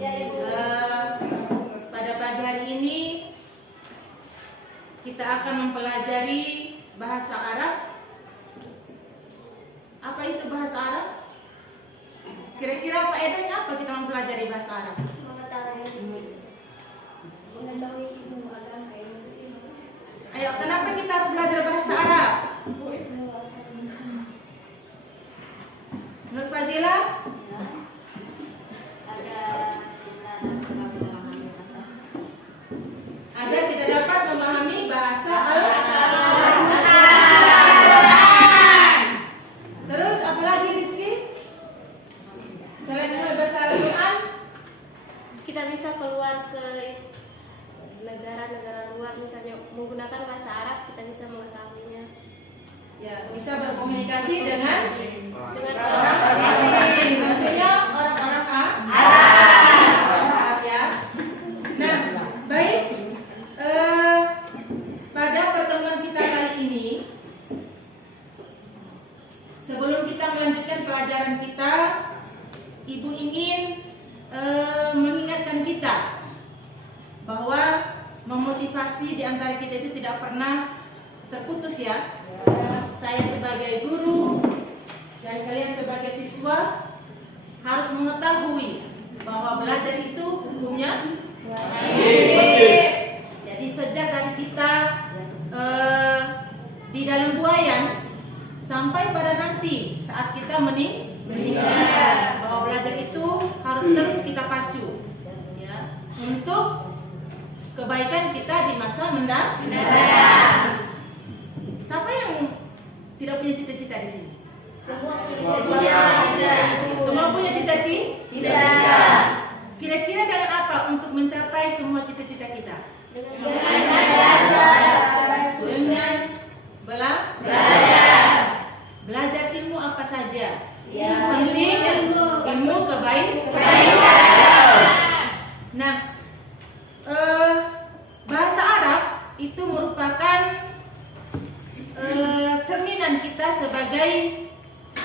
Ya, Ibu. Pada pagi hari ini kita akan mempelajari bahasa Arab. Apa itu bahasa Arab? Kira-kira faedahnya apa kita mempelajari bahasa Arab? Mengetahui ilmu agama. Ayo, kenapa kita harus belajar bahasa Arab? Nur Fazila? Agar kita dapat memahami bahasa Al-Quran. Terus apa lagi, Rizky? Selain bahasa Al-Quran, Kita bisa keluar ke negara-negara luar, misalnya menggunakan bahasa Arab, kita bisa mengetahuinya. ya, bisa berkomunikasi dengan Dengan orang asing, tentunya orang-orang Arab, ya. Nah, baik. Pada pertemuan kita kali ini, sebelum kita melanjutkan pelajaran kita, Ibu ingin mengingatkan kita bahwa memotivasi di antara kita itu tidak pernah terputus, ya. Saya sebagai guru dan kalian sebagai siswa harus mengetahui bahwa belajar itu hukumnya wajib. Jadi sejak dari kita di dalam buayan sampai pada nanti saat kita meninggal, bahwa belajar itu harus terus kita pacu, ya, untuk kebaikan kita di masa mendatang. Siapa yang tidak punya cita-cita di sini? Semua punya cita-cita. Kira-kira dengan apa untuk mencapai semua cita-cita kita? Dengan belajar. Belajar ilmu apa saja? Penting ilmu kebaikan. Nah, bahasa Arab itu merupakan cerminan kita sebagai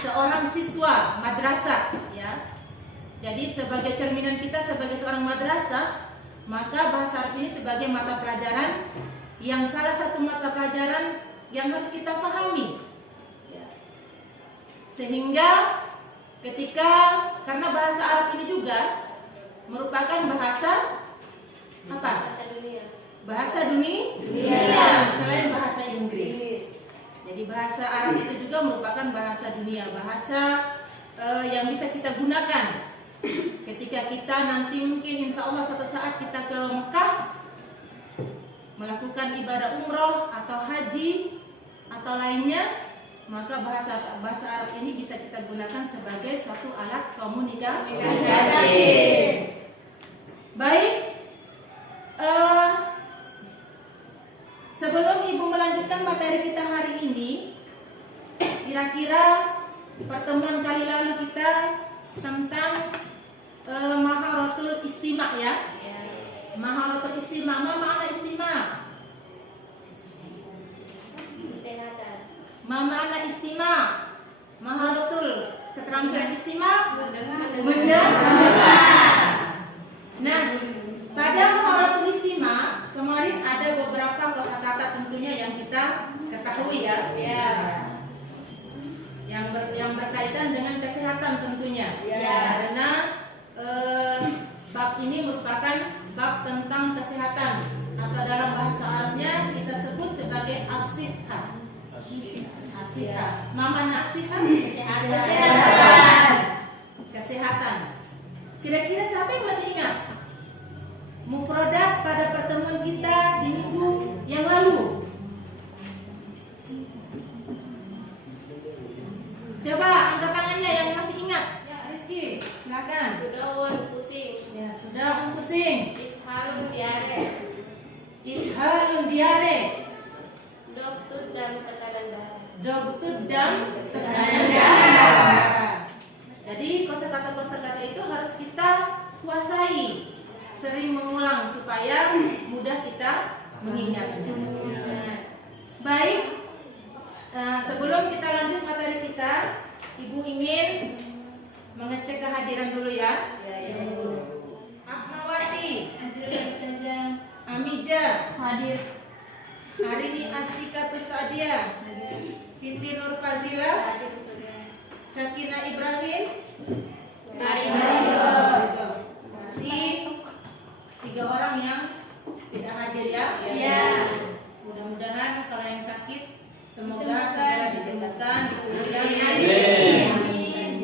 seorang siswa madrasah, ya. Jadi sebagai cerminan kita sebagai seorang madrasah, maka bahasa Arab ini sebagai mata pelajaran yang salah satu mata pelajaran yang harus kita pahami, ya. Sehingga karena bahasa Arab ini juga merupakan bahasa apa? Bahasa dunia selain bahasa Inggris. Jadi bahasa Arab itu juga merupakan bahasa dunia, bahasa yang bisa kita gunakan ketika kita nanti mungkin insya Allah suatu saat kita ke Mekah melakukan ibadah umroh atau haji atau lainnya, maka bahasa Arab ini bisa kita gunakan sebagai suatu alat komunikasi. Baik, sebelum Ibu melanjutkan materi kita hari ini, kira-kira pertemuan kali lalu kita tentang maharatul istima', ya. Maharatul istima', apa makna istima'? Ma makna istima'? Maharatul, keterampilan istima'? Mendengar. Nah, pada maharatul istima' kemarin ada beberapa kosakata tentunya yang kita ketahui, ya. Yang berkaitan dengan kesehatan tentunya, karena bab ini merupakan bab tentang kesehatan, atau dalam bahasa Arabnya kita sebut sebagai as-sihhah. Mama as-sihhah? Kesehatan. Kira-kira siapa yang masih ingat mufradat pada pertemuan kita di minggu yang lalu? Coba angkat tangannya yang masih ingat. Ya, Rizky, silakan. Ya, sudah pusing. Ishalun diare. Dokter dan tekanan darah. Jadi kosakata itu harus kita kuasai, sering mengulang supaya mudah kita mengingatnya. Baik, sebelum kita lanjut materi kita, Ibu ingin mengecek kehadiran dulu, ya. hadir. Harini Astika Tusadia, Siti Nur Fazila, Syakina Ibrahim, Berarti 3 orang yang tidak hadir ya. Mudah-mudahan kalau yang sakit semoga segera disembuhkan, dipulihkan.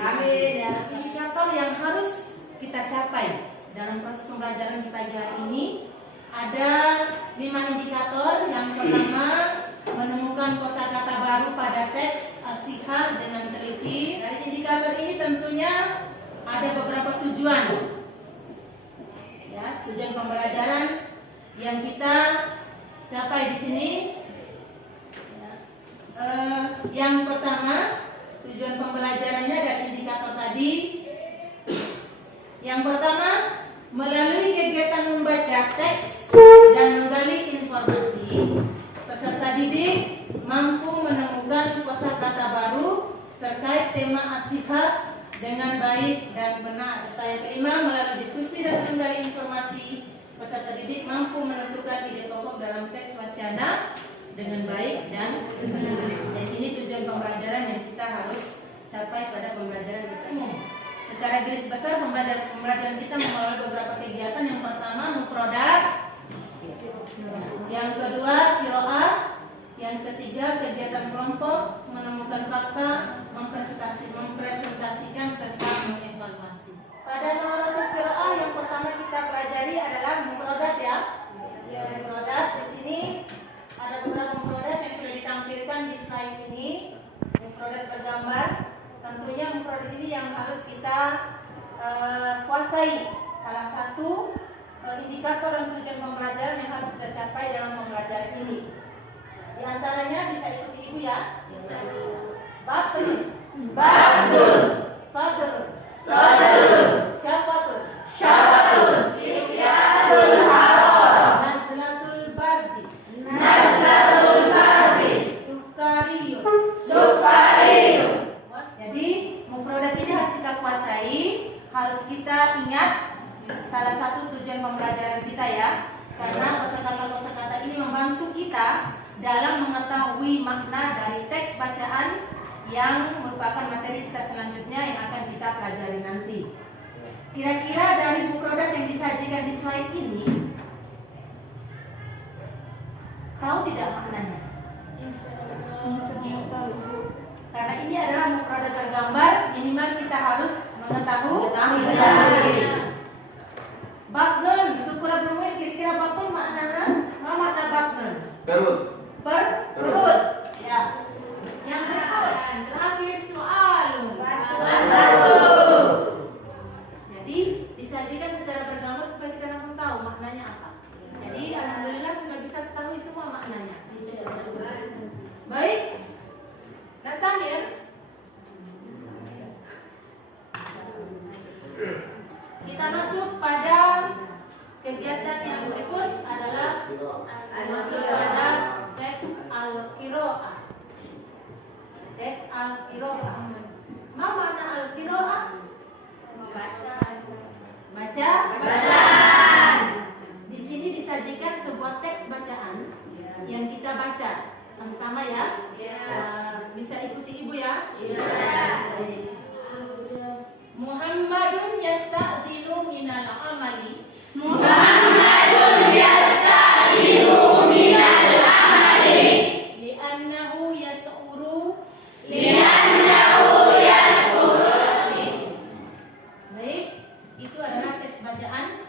Amin. Indikator yang harus kita capai dalam proses pembelajaran di pagi hari ini ada 5 indikator. Yang pertama, menemukan kosakata baru pada teks As-Sihah dengan teliti. Dari indikator ini tentunya ada beberapa tujuan. Ya, tujuan pembelajaran yang kita capai di sini. Yang pertama, tujuan pembelajarannya dari indikator tadi. Yang pertama, melalui kegiatan membaca teks dan menggali informasi, peserta didik mampu menemukan kosakata baru terkait tema As-Sihah dengan baik dan benar. Yang kelima, melalui diskusi dan menggali informasi, peserta didik mampu menentukan ide pokok dalam teks wacana dengan baik dan benar. Jadi ini tujuan pembelajaran yang kita harus capai pada pembelajaran kita ini. Secara garis besar pembelajaran kita melalui beberapa kegiatan. Yang pertama, mufrodat. Yang kedua, qiraah. Yang ketiga, kegiatan kelompok, menemukan fakta, mempresentasikan serta mengevaluasi. Pada mufrodat qiraah yang pertama kita pelajari adalah mufrodat ya. Mufrodat di sini ada beberapa mufrodat yang sudah ditampilkan di slide ini. Mufrodat bergambar. Tentunya mufrodat ini yang harus kita kuasai. Salah satu indikator dan tujuan pembelajaran yang harus kita capai dalam pembelajaran ini. Di antaranya bisa ikuti ibu ya. Batun, sadr, syafatun, nazlatul bardi, sukariyun. Jadi mufrodat ini harus kita kuasai, harus kita ingat. Salah satu tujuan pembelajaran kita ya, karena kosakata-kosakata ini membantu kita dalam mengetahui makna dari teks bacaan yang merupakan materi kita selanjutnya yang akan kita pelajari nanti. Kira-kira dari mufrodat yang disajikan di slide ini, tahu tidak maknanya? Karena ini adalah mufrodat tergambar, minimal kita harus mengetahui. Batnun, syukur bermuin, kira-kira batnun maknanya? Apa makna batnun? Perut. Ya. Yang terakhir soalun. Jadi disajikan secara bergambar supaya kita langsung tahu maknanya apa. Jadi alhamdulillah sudah bisa ketahui semua maknanya. Baik. Nastamir. Kita masuk pada kegiatan yang berikut adalah masuk pada teks al-qiraah. Teks al-qiraah. Ma makna al-qiraah? Bacaan. Di sini disajikan sebuah teks bacaan yang kita baca sama-sama ya. Bisa ikuti ibu ya. Muhammadun yasta'dinu minal amali. Li'annahu yas'uru. Baik, itu adalah teks bacaan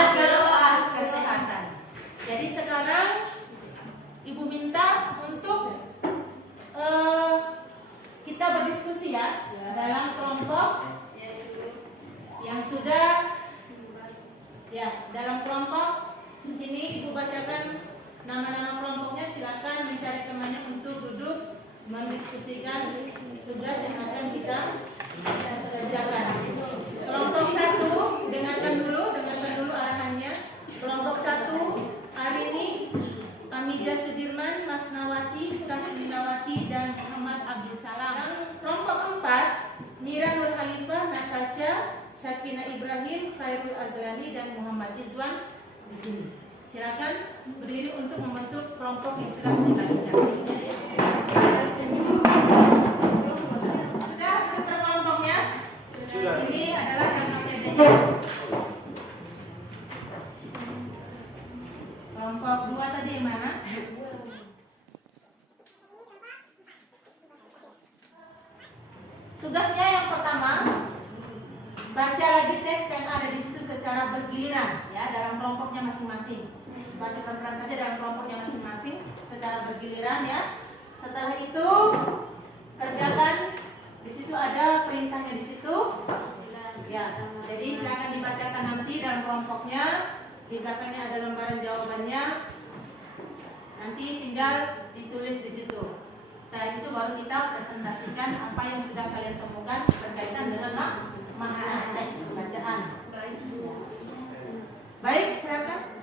al-qiraah kesehatan. Jadi sekarang ibu minta untuk kita berdiskusi ya dalam kelompok yang sudah ya dalam kelompok. Di sini ibu bacakan nama-nama kelompoknya, silakan mencari temannya untuk duduk mendiskusikan tugas yang akan kita kerjakan. Kelompok 1, dengarkan dulu arahannya. Kelompok 1 hari ini Amijah Sudirman, Masnawati, Kasminawati dan Muhammad Abdul Salam. Yang kelompok 4 Mira Nur Khalifah Arifah, Natasha, Syakina Ibrahim, Khairul Azlani, dan Muhammad Izwan di sini. Silakan berdiri untuk membentuk kelompok yang sudah dibagikan. Sudah bentuk kelompoknya? Sudah. Ini adalah NKPD-nya. Kelompok 2 tadi yang mana? Tugasnya yang pertama, baca lagi teks yang ada di situ secara bergiliran, ya, dalam kelompoknya masing-masing. Baca pelan-pelan saja dalam kelompoknya masing-masing secara bergiliran, ya. Setelah itu kerjakan, di situ ada perintahnya di situ. Ya, jadi silakan dibacakan nanti dalam kelompoknya. Di belakangnya ada lembaran jawabannya. Nanti tinggal ditulis di situ. Setelah itu baru kita presentasikan apa yang sudah kalian temukan berkaitan dengan makna teks bacaan. Baik, silakan.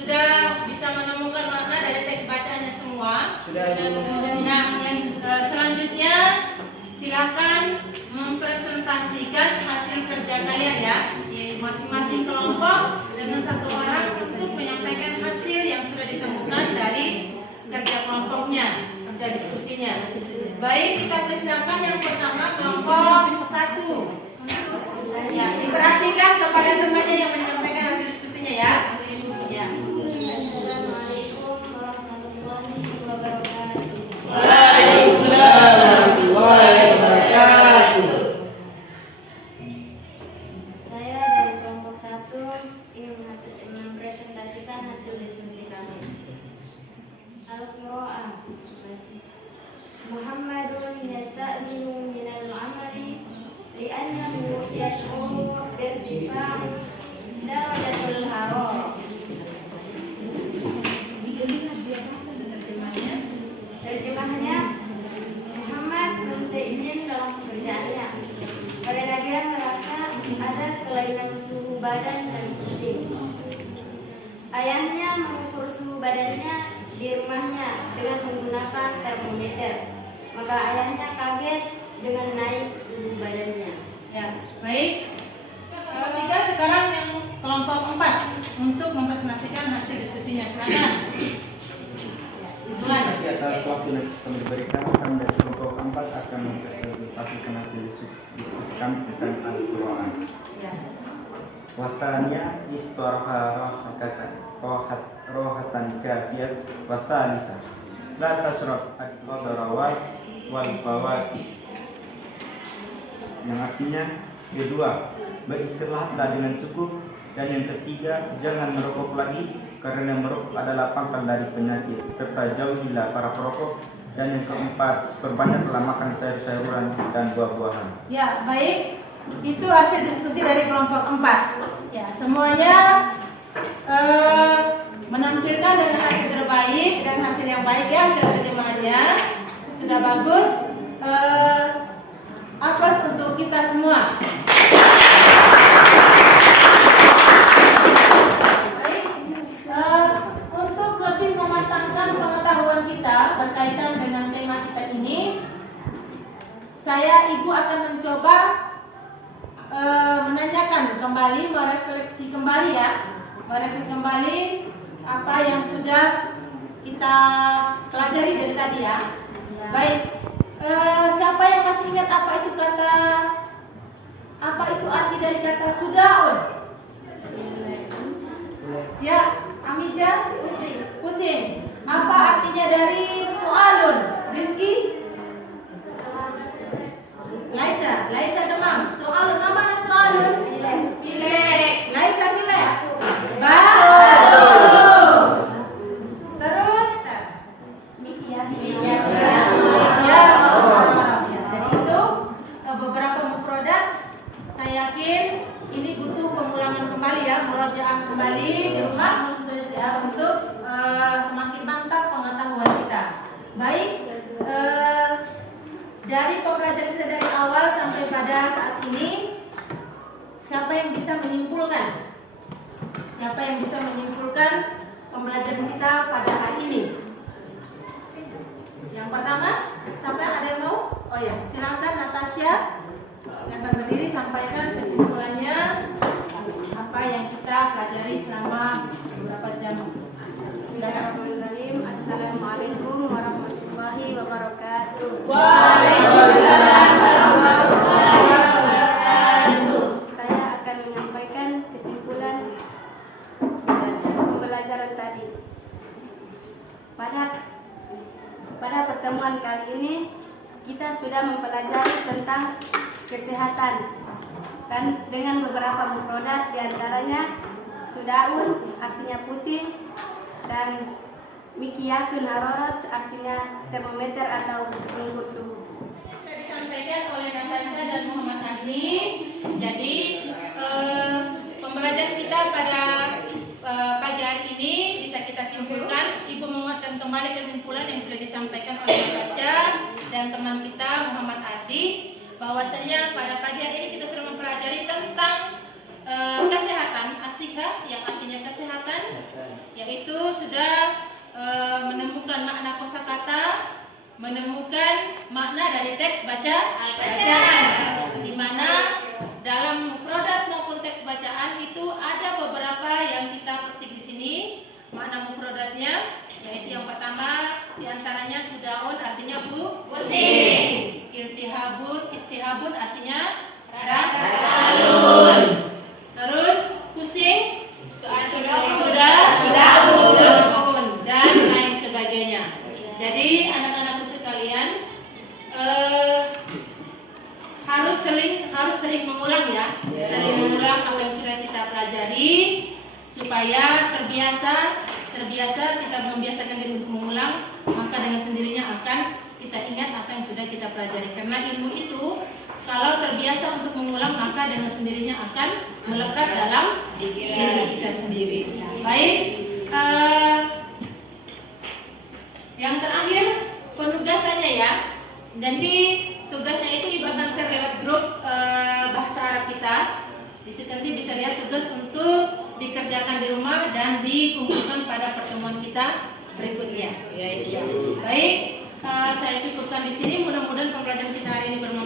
Sudah bisa menemukan makna dari teks bacaannya semua? Sudah, Ibu. Nah, yang selanjutnya silakan mempresentasikan hasil kerja kalian, ya. Masing-masing kelompok dengan satu orang untuk menyampaikan hasil yang sudah ditemukan dari kerja kelompoknya, kerja diskusinya. Baik, kita persilakan yang pertama kelompok 1. Ya, diperhatikan kepada temannya yang menyampaikan hasil diskusinya, ya. Ya. Assalamualaikum warahmatullahi wabarakatuh. Waalaikumsalam warahmatullahi wabarakatuh. Saya dari kelompok 1 ingin mempresentasikan hasil diskusi kami. Al-Qur'an. Muhammadun yasta'dinu minal amali li'annahu yash'uru birtifa'i darajatul hararah. Terjemahnya, Muhammad meminta izin dalam pekerjaannya karena dia merasa ada kelainan suhu badan dan pusing. Ayahnya mengukur suhu badannya di rumahnya dengan menggunakan termometer. Maka ayahnya kaget dengan naik suhu badannya. Ya, baik. Ketiga sekarang yang kelompok 4 untuk mempresentasikan hasil diskusinya. Silakan. Terima kasih atas waktu yang telah diberikan. Kami dari kelompok 4 akan mempresentasikan hasil diskusi kami tentang Al-Quran. Ya. Watanya istaraha rohatan kafiyat wa thalita la tasrab al-qadarawat wal fawati, yang artinya kedua, beristirahatlah dengan cukup, dan yang ketiga, jangan merokok lagi karena merokok adalah pangkal dari penyakit, serta jauhilah para perokok, dan yang keempat, perbanyaklah makan sayur-sayuran dan buah-buahan. Ya, baik. Itu hasil diskusi dari kelompok 4. Ya, semuanya menampilkan dengan hasil terbaik dan hasil yang baik, ya, hasil terjemahannya sudah bagus. Aplaus untuk kita semua. Baik, untuk lebih mematangkan pengetahuan kita berkaitan dengan tema kita ini, saya, Ibu akan mencoba menanyakan kembali, merefleksi kembali, ya, merefleksi kembali apa yang sudah kita pelajari dari tadi, ya. Baik, siapa yang masih ingat apa itu arti dari kata sudaun? Ya, Amija? Pusing. Apa artinya dari soalun? Rizky? Laisa demam. Soalun, namanya soalun? Pilek. Laisa pilek. Batu. Terus? Mikyas. Jadi itu beberapa mufrodat. Saya yakin ini butuh pengulangan kembali, ya, murojaah kembali di rumah, ya, untuk semakin mantap pengetahuan kita. dari pembelajaran kita dari awal sampai pada saat ini, siapa yang bisa menyimpulkan? Siapa yang bisa menyimpulkan pembelajaran kita pada hari ini? Yang pertama, sampai ada yang mau? Oh ya, silakan Natasha yang akan berdiri sampaikan kesimpulannya apa yang kita pelajari selama beberapa jam. Bismillahirrahmanirrahim. Assalamualaikum warahmatullahi wabarakatuh. Waalaikumsalam warahmatullahi wabarakatuh. Saya akan menyampaikan kesimpulan pembelajaran tadi. Pada pertemuan kali ini kita sudah mempelajari tentang kesehatan dan dengan beberapa mufrodat, diantaranya sudaun artinya pusing dan mikiasun harorot artinya termometer atau pengukur suhu. Sudah disampaikan oleh Natasha dan Muhammad Andi. Jadi pembelajaran kita pada pagi hari ini bisa kita simpulkan. Ibu menguatkan kembali kesimpulan yang sudah disampaikan oleh Natasha dan teman kita Muhammad Adi, bahwasanya pada pagi hari ini kita sudah mempelajari tentang kesehatan, asihah yang artinya kesehatan, yaitu sudah menemukan makna kosakata, menemukan makna dari teks bacaan, di mana dalam produk maupun teks bacaan itu ada beberapa yang kita petik di sini makna mufradatnya, yaitu yang pertama diantaranya sudaun artinya pusing, irtihabun artinya radalun, terus pusing sudah dan lain sebagainya. Jadi anak-anakku sekalian harus sering mengulang ya, sering mengulang apa yang sudah kita pelajari supaya terbiasa kita membiasakan diri untuk mengulang, maka dengan sendirinya akan kita ingat apa yang sudah kita pelajari. Karena ilmu itu kalau terbiasa untuk mengulang, maka dengan sendirinya akan melekat dalam diri kita sendiri. Baik, yang terakhir penugasannya ya. Jadi tugasnya itu ibu akan share lewat grup bahasa Arab kita. Di situ nanti bisa lihat tugas untuk dikerjakan di rumah dan dikumpulkan pada pertemuan kita berikutnya. Baik, saya cukupkan di sini. Mudah-mudahan pembelajaran kita hari ini bermanfaat.